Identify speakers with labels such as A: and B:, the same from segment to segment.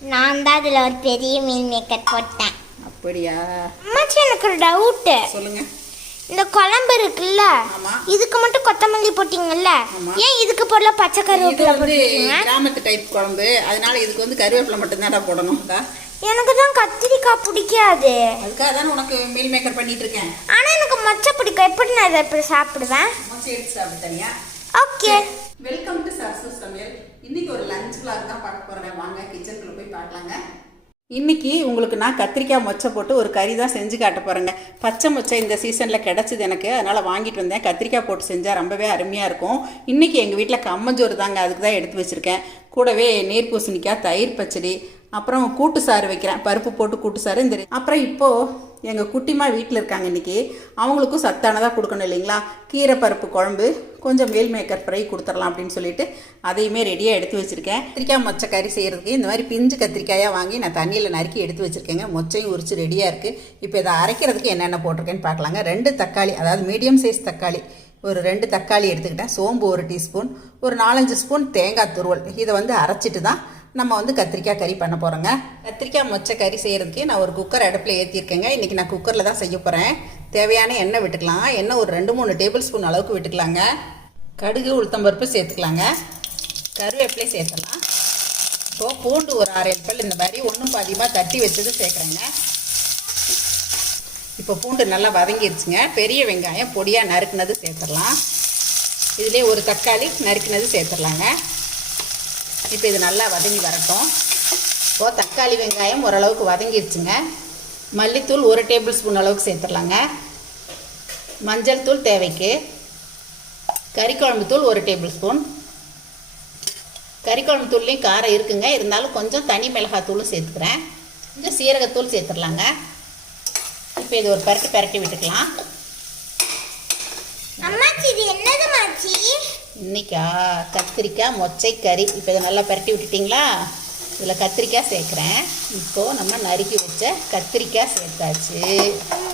A: நான் தான் அதில் ஒரு பெரிய மீல் மேக்கர் போட்டேன்.
B: அப்படியா?
A: அம்மாச்சி எனக்கு ஒரு டவுட்டு
B: சொல்லுங்க.
A: இந்த குழம்பு இருக்குல்ல. இதுக்கு மட்டும் கொத்தமல்லி போட்டீங்கல்ல. ஏன் இதுக்கு போடல பச்சை கருவேப்பிலை போட்டீங்க?
B: கிராமத்து டைப் குழம்பு. அதனால இதுக்கு வந்து கருவேப்பிலை மட்டும்தான்டா போடணும் தா.
A: எனக்கு தான் கத்திரிக்காய் பிடிக்காது.
B: அதுக்காக தானே உனக்கு மீல் மேக்கர் பண்ணிட்டு இருக்கேன்.
A: ஆனா எனக்கு மொச்சை பிடிக்கும். எப்படி நான் இதை இப்படி சாப்பிடுவேன்?
B: மொச்சை எடுத்து சாப்பிட்டு தனியா.
A: ஓகே
B: வெல்கம் டு சரசு சமையல் இன்னைக்கு ஒரு லஞ்ச் விளாக் தான் பார்க்க போறேன். வாங்க கிச்சனுக்குள்ள போய் பார்க்கலாங்க. இன்னைக்கு உங்களுக்கு நான் கத்திரிக்காய் மொச்சை போட்டு ஒரு கறி தான் செஞ்சு காட்ட போறேங்க. பச்சை மொச்சை இந்த சீசனில் கிடச்சிது எனக்கு. அதனால் வாங்கிட்டு வந்தேன். கத்திரிக்காய் போட்டு செஞ்சால் ரொம்பவே அருமையாக இருக்கும். இன்னைக்கு எங்கள் வீட்டில் கம்மஞ்சோறு தாங்க. அதுக்கு தான் எடுத்து வச்சுருக்கேன். கூடவே நீர் பூசணிக்காய் தயிர் பச்சடி அப்புறம் கூட்டு சாறு வைக்கிறேன். பருப்பு போட்டு கூட்டு சாறு. இந்த அப்புறம் இப்போது எங்கள் குட்டிமா வீட்டில் இருக்காங்க இன்னைக்கு. அவங்களுக்கும் சத்தானதாக கொடுக்கணும் இல்லைங்களா? கீரை பருப்பு குழம்பு கொஞ்சம் மீல் மேக்கர் ஃப்ரை கொடுத்துடலாம் அப்படின்னு சொல்லிட்டு அதையுமே ரெடியாக எடுத்து வச்சுருக்கேன். கத்திரிக்காய் மொச்சை கறி செய்கிறதுக்கு இந்த மாதிரி பிஞ்சு கத்திரிக்காயாக வாங்கி நான் தண்ணியில் நறுக்கி எடுத்து வச்சுருக்கேங்க. மொச்சையும் உரிச்சு ரெடியாக இருக்குது இப்போ இதை அரைக்கிறதுக்கு என்னென்ன போட்டிருக்கேன்னு பார்க்கலாங்க. ரெண்டு தக்காளி அதாவது மீடியம் சைஸ் தக்காளி ஒரு ரெண்டு தக்காளி எடுத்துக்கிட்டேன். சோம்பு ஒரு டீஸ்பூன் ஒரு நாலஞ்சு ஸ்பூன் தேங்காய் துருவல். இதை வந்து அரைச்சிட்டு தான் நம்ம வந்து கத்திரிக்காய் கறி பண்ண போகிறோங்க கத்திரிக்காய் மொச்சை கறி செய்கிறதுக்கு நான் ஒரு குக்கர் அடுப்பில் ஏற்றிருக்கேங்க இன்றைக்கி நான் குக்கரில் தான் செய்ய போகிறேன் தேவையான எண்ணெய் விட்டுக்கலாம். எண்ணெய் ஒரு ரெண்டு மூணு டேபிள் ஸ்பூன் அளவுக்கு விட்டுக்கலாங்க. கடுகு உளுத்தம்பருப்பு சேர்த்துக்கலாங்க. கருவேப்பிலை சேர்த்துக்கலாம் இப்போது பூண்டு ஒரு அரை பல் இந்த மாதிரி ஒன்றும் பாதியமாக தட்டி வச்சது சேர்க்குறேங்க. இப்போ பூண்டு நல்லா வதங்கிருச்சுங்க. பெரிய வெங்காயம் பொடியாக நறுக்குனது சேர்த்துடலாம். இதுலேயே ஒரு தக்காளி நறுக்குனது சேர்த்துடலாங்க. இப்போ இது நல்லா வதங்கி வரட்டும். இப்போது தக்காளி வெங்காயம் ஓரளவுக்கு வதங்கிடுச்சுங்க மல்லித்தூள் ஒரு டேபிள் ஸ்பூன் அளவுக்கு சேர்த்துடலாங்க. மஞ்சள் தூள் தேவைக்கு. கறிக்குழம்பு தூள் ஒரு டேபிள் ஸ்பூன். கறிக்குழம்பு தூள்லேயும் காரம் இருக்குங்க. இருந்தாலும் கொஞ்சம் தனி மிளகாத்தூளும் சேர்த்துக்கிறேன். கொஞ்சம் சீரகத்தூள் சேர்த்துடலாங்க. இப்போ இது ஒரு பரட்டு பரட்டி விட்டுக்கலாம்.
A: அம்மாச்சி இது என்னது மாச்சி?
B: இன்னைக்கா கத்திரிக்காய் மொச்சை கறி. இப்போ இதை நல்லா பரட்டி விட்டுட்டிங்களா? இதில் கத்திரிக்காய் சேர்க்குறேன். இப்போது நம்ம நறுக்கி வச்ச கத்திரிக்காய் சேர்த்தாச்சு.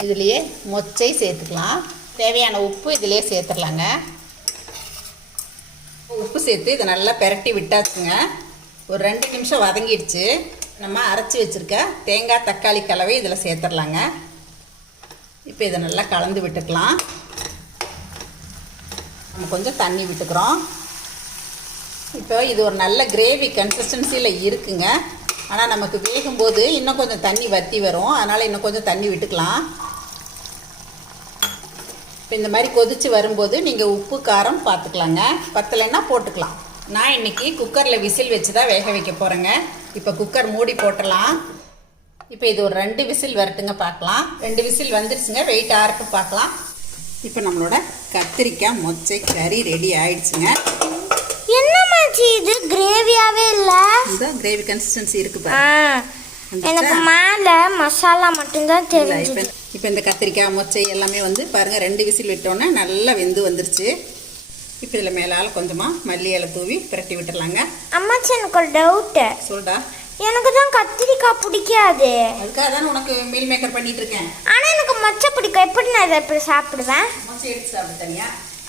B: இதுலேயே மொச்சை சேர்த்துக்கலாம். தேவையான உப்பு இதிலே சேர்த்துடலாங்க. உப்பு சேர்த்து இதை நல்லா பரட்டி விட்டாச்சுங்க. ஒரு ரெண்டு நிமிஷம் வதங்கிடுச்சு. நம்ம அரைச்சி வச்சுருக்க தேங்காய் தக்காளி கலவை இதில் சேர்த்துடலாங்க. இப்போ இதை நல்லா கலந்து விட்டுக்கலாம். நம்ம கொஞ்சம் தண்ணி விட்டுக்கிறோம். இப்போ இது ஒரு நல்ல கிரேவி கன்சிஸ்டன்சியில் இருக்குங்க. ஆனால் நமக்கு வேகும்போது இன்னும் கொஞ்சம் தண்ணி வற்றி வரும். அதனால் இன்னும் கொஞ்சம் தண்ணி விட்டுக்கலாம். இப்போ இந்த மாதிரி கொதித்து வரும்போது நீங்கள் உப்பு காரம் பார்த்துக்கலாங்க பத்தலைன்னா போட்டுக்கலாம். நான் இன்னைக்கு குக்கரில் விசில் வச்சு தான் வேக வைக்க போகிறேங்க இப்போ குக்கர் மூடி போட்டலாம் இப்போ இது ஒரு ரெண்டு விசில் வரட்டுங்க பார்க்கலாம் ரெண்டு விசில் வந்துருச்சுங்க வெயிட் ஆறட்டும் பார்க்கலாம் இப்போ நம்மளோட கத்திரிக்காய் மொச்சை கறி ரெடி ஆயிடுச்சுங்க.
A: என்ன மாச்சி இது கிரேவியாவே இல்ல?
B: இந்த கிரேவி கன்சிஸ்டன்சி இருக்கு பாருங்க
A: எனக்கு மேல மசாலா மட்டும்தான்
B: இப்போ
A: தெரிஞ்சது.
B: இப்போ இந்த கத்திரிக்காய் மொச்சை எல்லாமே வந்து பாருங்க ரெண்டு விசில் விட்டோன்னே நல்லா வெந்து வந்துருச்சு. இப்போ இதில் மேலால் கொஞ்சமாக மல்லி இலை தூவி பிரட்டி விட்டுறலாங்க.
A: அம்மாச்சி எனக்கு ஒரு டவுட்டு
B: சொல்டா.
A: எனக்கு தான் கத்திரிக்காய் பிடிக்காது.
B: அதுக்காக தானே உனக்கு மீல் மேக்கர் பண்ணிட்டு இருக்கேன்.
A: ஆனா எனக்கு மொச்சை பிடிக்கும் எப்படி நான் இதை இப்படி சாப்பிடுவேன்?
B: மொச்சை எடுத்து தனியா.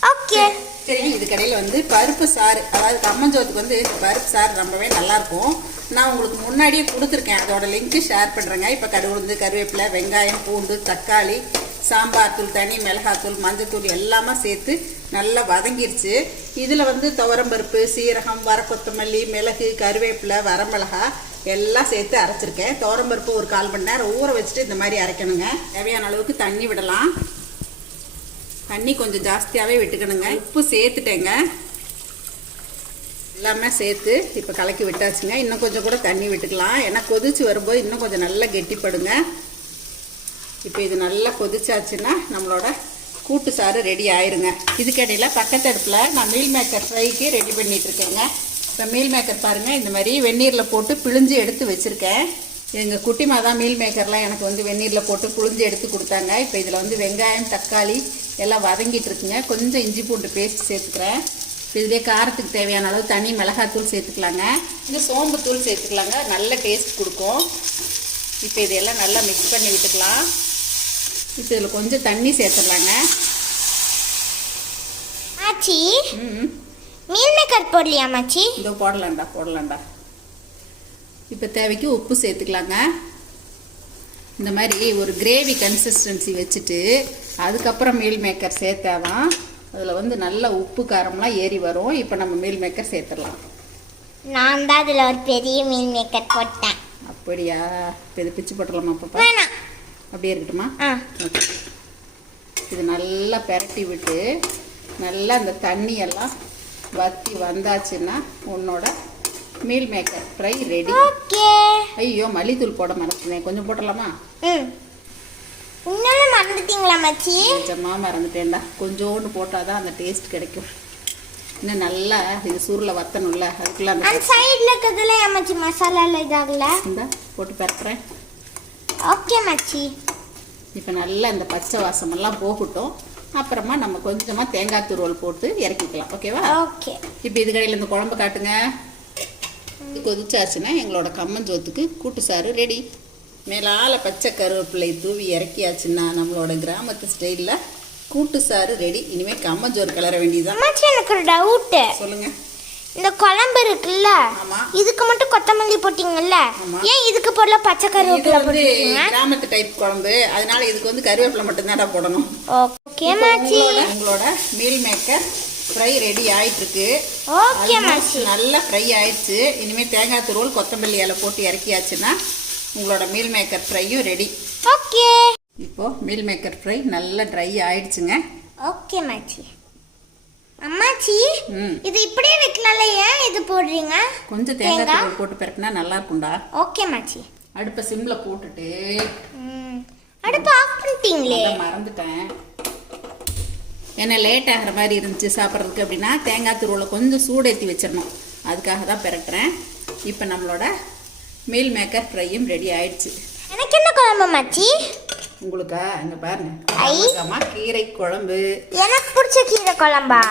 A: ஓகே.
B: சரி இது கடையில் வந்து பருப்பு சாறு அதாவது கம்மஞ்சோத்துக்கு வந்து பருப்பு சாறு ரொம்பவே நல்லாயிருக்கும். நான் உங்களுக்கு முன்னாடியே கொடுத்துருக்கேன். அதோட லிங்க்கு ஷேர் பண்ணுறேங்க இப்போ கடுகுளுந்து கருவேப்பிலை வெங்காயம் பூண்டு தக்காளி சாம்பார் தூள் தனி மிளகாத்தூள் மஞ்சத்தூள் எல்லாமே சேர்த்து நல்லா வதங்கிருச்சு. இதில் வந்து துவரம்பருப்பு சீரகம் வர கொத்தமல்லி மிளகு கருவேப்பிலை வரமிளகா எல்லாம் சேர்த்து அரைச்சிருக்கேன். தோரம்பருப்பு ஒரு கால் மணி நேரம் ஊற வச்சுட்டு இந்த மாதிரி அரைக்கணுங்க. தேவையான அளவுக்கு தண்ணி விடலாம். தண்ணி கொஞ்சம் ஜாஸ்தியாகவே விட்டுக்கணுங்க. உப்பு சேர்த்துட்டேங்க. எல்லாமே சேர்த்து இப்போ கலக்கி விட்டாச்சுங்க. இன்னும் கொஞ்சம் கூட தண்ணி விட்டுக்கலாம். ஏன்னா கொதிச்சு வரும்போது இன்னும் கொஞ்சம் நல்லா கெட்டிப்படுங்க. இப்போ இது நல்லா கொதிச்சாச்சுன்னா நம்மளோட கூட்டு சாறு ரெடி ஆயிருங்க. இதுக்கடையில் பக்கத்து அடுப்பில் நான் மீல் மேக்கர் ஃப்ரைக்கு ரெடி பண்ணிகிட்ருக்கேங்க இப்போ மீல் மேக்கர் பாருங்கள் இந்த மாதிரி வெந்நீரில் போட்டு பிழிஞ்சு எடுத்து வச்சுருக்கேன். எங்கள் குட்டிமா தான் மீல் மேக்கர்லாம் எனக்கு வந்து வெந்நீரில் போட்டு புழிஞ்சு எடுத்து கொடுத்தாங்க. இப்போ இதில் வந்து வெங்காயம் தக்காளி எல்லாம் வதங்கிட்டு இருக்குங்க. கொஞ்சம் இஞ்சி பூண்டு பேஸ்ட் சேர்த்துக்கிறேன். இப்போ இதுலேயே காரத்துக்கு தேவையான அளவு தனி மிளகாத்தூள் சேர்த்துக்கலாங்க. இது சோம்பு தூள் சேர்த்துக்கலாங்க. நல்ல டேஸ்ட் கொடுக்கும். இப்போ இதெல்லாம் நல்லா மிக்ஸ் பண்ணி விட்டுக்கலாம். இப்போ இதில் கொஞ்சம் தண்ணி சேர்த்துடலாங்க.
A: ஆச்சி.
B: ம்
A: மீல் மேக்கர் போடலையா மாச்சி
B: இதோ போடலாம்டா போடலாம்டா. இப்போ தேவைக்கு உப்பு சேர்த்துக்கலாங்க. இந்த மாதிரி ஒரு கிரேவி கன்சிஸ்டன்சி வச்சுட்டு அதுக்கப்புறம் மீல் மேக்கர் சேர்த்தாதான் அதில் வந்து நல்ல உப்பு காரம்லாம் ஏறி வரும். இப்போ நம்ம மீல் மேக்கர் சேர்த்துடலாம்.
A: நான் தான் அதில் ஒரு பெரிய மீன் மேக்கர் போட்டேன்.
B: அப்படியா? இப்போ இது பிச்சு போட்டுடலாமா பாப்பா
A: வேணாம்.
B: அப்படியே இருக்கட்டுமா?
A: ஆ.
B: இது நல்லா பெரட்டி விட்டு நல்லா இந்த தண்ணியெல்லாம் வற்றி வந்தாச்சுன்னா உன்னோட meal maker fry ready
A: okay.
B: ஐயோ மல்லித்தூள் போட மறந்துட்டேன். கொஞ்சம் போட்டலாமா
A: ம். இன்னொன்று மறந்துட்டீங்களா மச்சி?
B: நிஜமாக மறந்துட்டேன்டா. கொஞ்சோண்டு போட்டால் தான் அந்த டேஸ்ட் கிடைக்கும். இன்னும் நல்லா இது சூரில் வத்தணும்ல அதுக்குள்ளே அந்த
A: சைடில் இருக்கிறதுல மச்சி மசாலாவில் இதாகல
B: இந்த போட்டு பெரட்டுறேன்.
A: ஓகே மச்சி.
B: இப்போ நல்லா இந்த பச்சை வாசமெல்லாம் போகட்டும். அப்புறமா நம்ம கொஞ்சமாக தேங்காய் துருவல் போட்டு இறக்கிக்கலாம். ஓகேவா?
A: ஓகே.
B: இப்போ இது கடையில் இந்த குழம்பு காட்டுங்க. இது கொதிச்சாச்சுன்னா எங்களோட கம்மஞ்சோத்துக்கு கூட்டு சாறு ரெடி மேலால பச்சை கருவேப்பிலை தூவி இறக்கியாச்சுன்னா நம்மளோட கிராமத்து ஸ்டைலில் கூட்டு சாறு ரெடி இனிமேல் கம்மஞ்சோறு கிளற வேண்டியதுதான்.
A: மச்சி எனக்கு ஒரு டவுட்டு
B: சொல்லுங்க.
A: இந்த குழம்பு இருக்குல்ல. இதுக்கு மட்டும் கொத்தமல்லி போட்டீங்கல்ல. ஏன் இதுக்கு போடல பச்சை கருவேப்பிலை போட்டீங்க
B: கிராமத்து டைப் குழம்பு. அதனால இதுக்கு வந்து கருவேப்பிலை மட்டும்தான்டா போடணும்.
A: ஓகே மச்சி
B: உங்களோட மீல் மேக்கர் ஃப்ரை ரெடி ஆயிட்டு
A: ஓகே மச்சி
B: நல்லா ஃப்ரை ஆயிடுச்சு. இனிமேல் தேங்காய் துருவல் கொத்தமல்லி இலை போட்டு இறக்கியாச்சுன்னா உங்களோட மீல் மேக்கர் ஃப்ரையும் ரெடி
A: ஓகே
B: இப்போ மீல் மேக்கர் ஃப்ரை நல்லா ட்ரை ஆயிடுச்சுங்க.
A: ஓகே மச்சி அம்மாச்சி இது இப்படியே வைக்கலாம்ல ஏன் இது போடுறீங்க?
B: கொஞ்சம் தேங்காய்? துருவல் போட்டு பிறக்குனா நல்லா இருக்கும்டா
A: ஓகே மச்சி
B: அடுப்பை சிம்மில் போட்டுட்டு.
A: அடுப்பு ஆஃப் பண்ணிட்டீங்களே.
B: மறந்துட்டேன். ஏன்னா லேட் ஆகிற மாதிரி இருந்துச்சு சாப்பிட்றதுக்கு அப்படின்னா தேங்காய் துருவலை கொஞ்சம் சூடேற்றி வச்சிடணும். அதுக்காக தான் பிறட்டுறேன் இப்போ நம்மளோட மீல் மேக்கர் ஃப்ரையும் ரெடி ஆயிடுச்சு.
A: எனக்கு என்ன குழம்பு மச்சி
B: உங்களுக்கா? இங்கே பாருங்க. கீரை குழம்பு.
A: எனக்கு பிடிச்ச கீரை குழம்பா?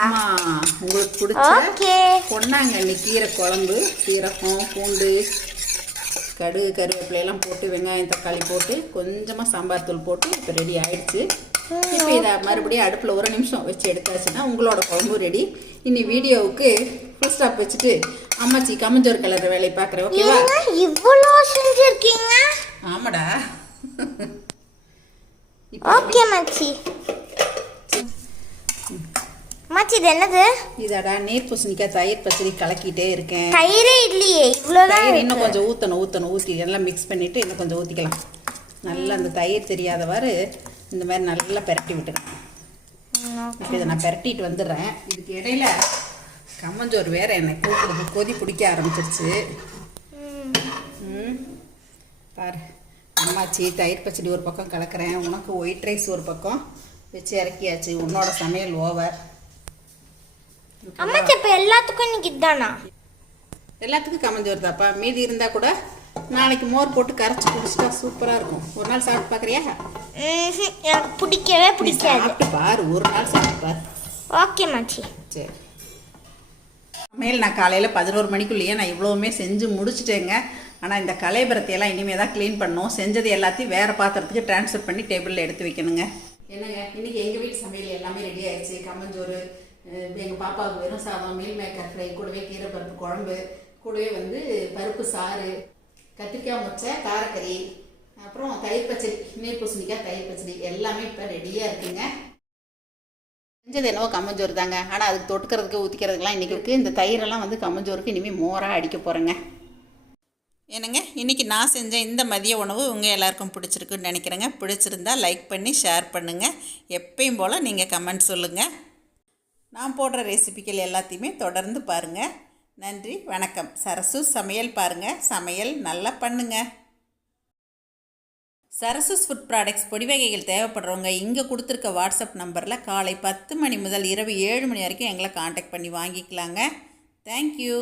B: உங்களுக்கு பிடிச்ச
A: ஓகே.
B: பொன்னாங்கண்ணி கீரை குழம்பு சீரகம் பூண்டு கடுகு கருவேப்பிலை எல்லாம் போட்டு வெங்காயம் தக்காளி போட்டு கொஞ்சமாக சாம்பார் தூள் போட்டு இப்போ ரெடி ஆயிடுச்சு. இப்போ இதை மறுபடியும் அடுப்பில் ஒரு நிமிஷம் வச்சு எடுத்தாச்சுன்னா உங்களோட குழம்பு ரெடி இனி வீடியோவுக்கு ஃபுல் ஸ்டாப் வச்சுட்டு அம்மாச்சி கம்மஞ்சோறு கலர் வேலையை பார்க்குறேன் ஓகேவா
A: இவ்வளோ செஞ்சிருக்கீங்க?
B: ஆமாடா.
A: ஓகே மச்சி. மச்சி இது என்னது?
B: இதாடா நீர் பூசணிக்காய் தயிர் பச்சடி கலக்கிட்டே இருக்கேன்.
A: தயிரே இல்லையே இவ்வளோதான்
B: இன்னும் கொஞ்சம் ஊற்றணும் ஊற்றணும் ஊற்றி எல்லாம் மிக்ஸ் பண்ணிவிட்டு இன்னும் கொஞ்சம் ஊற்றிக்கலாம் நல்லா அந்த தயிர் தெரியாதவாறு இந்த மாதிரி நல்லா பெரட்டி விட்டுருங்க இப்போ இதை நான் பெரட்டிட்டு வந்துடுறேன். இதுக்கு இடையில கம்மஞ்சோறு வேற எனக்கு கூப்பிடுது கொதி பிடிக்க ஆரம்பிச்சிருச்சு. பாரு. அம்மாச்சி தயிர் பச்சடி ஒரு பக்கம் கலக்கிறேன். உனக்கு ஒயிட் ரைஸ் ஒரு பக்கம் வச்சு இறக்கியாச்சு. உன்னோட சமையல் ஓவர்
A: அம்மாச்சி இப்போ எல்லாத்துக்கும் இன்னைக்கு இதுதானா
B: எல்லாத்துக்கும் கம்மஞ்சோறு தாப்பா மீதி இருந்தால் கூட நாளைக்கு மோர் போட்டு கரைச்சி குடிச்சிட்டா சூப்பராக இருக்கும். ஒரு நாள் சாப்பிட்டு பார்க்குறியா
A: எனக்கு பிடிக்கவே பிடிக்காது.
B: சாப்பிட்டு பாரு. ஒரு நாள் சாப்பிட்டு பாரு.
A: ஓகே மச்சி
B: சரி. சமையல் நான் காலையில் பதினோரு மணிக்குள்ளேயே நான் இவ்வளோவுமே செஞ்சு முடிச்சிட்டேங்க. ஆனால் இந்த கலைபரத்தையெல்லாம் இனிமேல் தான் க்ளீன் பண்ணோம் செஞ்சது எல்லாத்தையும் வேறு பாத்திரத்துக்கு ட்ரான்ஸ்ஃபர் பண்ணி டேபிளில் எடுத்து வைக்கணுங்க. என்னங்க? இன்றைக்கி எங்கள் வீட்டு சமையல் எல்லாமே ரெடி ஆயிடுச்சு. கம்மஞ்சோறு எங்கள் பாப்பாவுக்கு வெறும் சாதம் மீல் மேக்கர் ஃப்ரை கூடவே கீரை பருப்பு குழம்பு கூடவே வந்து பருப்பு சாறு கத்திரிக்காய் முச்சை காரக்கறி அப்புறம் தயிர் பச்சடி நீர் பூசணிக்காய் தயிர் பச்சடி எல்லாமே இப்போ ரெடியாக இருக்குங்க. செஞ்சது என்னவோ கம்மஞ்சோறு தாங்க. ஆனால் அதுக்கு தொட்டுக்கிறதுக்கு ஊற்றிக்கிறதுக்கெலாம் இன்றைக்கி இந்த தயிரெல்லாம் வந்து கம்மஞ்சோருக்கு இனிமேல் மோராக அடிக்க போகிறேங்க என்னங்க இன்றைக்கி நான் செஞ்ச இந்த மதிய உணவு உங்கள் எல்லாருக்கும் பிடிச்சிருக்குன்னு நினைக்கிறேங்க. பிடிச்சிருந்தா லைக் பண்ணி ஷேர் பண்ணுங்கள் எப்பயும் போல் நீங்கள் கமெண்ட் சொல்லுங்கள் நான் போடுற ரெசிபிகள் எல்லாத்தையுமே தொடர்ந்து பாருங்கள் நன்றி வணக்கம். சரசு சமையல் பாருங்கள் சமையல் நல்லா பண்ணுங்கள் சரசஸ் ஃபுட் ப்ராடக்ட்ஸ் பொடி வகைகள் தேவைப்படுறவங்க இங்கே கொடுத்துருக்க வாட்ஸ்அப் நம்பரில் காலை பத்து மணி முதல் இரவு ஏழு மணி வரைக்கும் எங்களை காண்டாக்ட் பண்ணி வாங்கிக்கலாங்க. தேங்க்யூ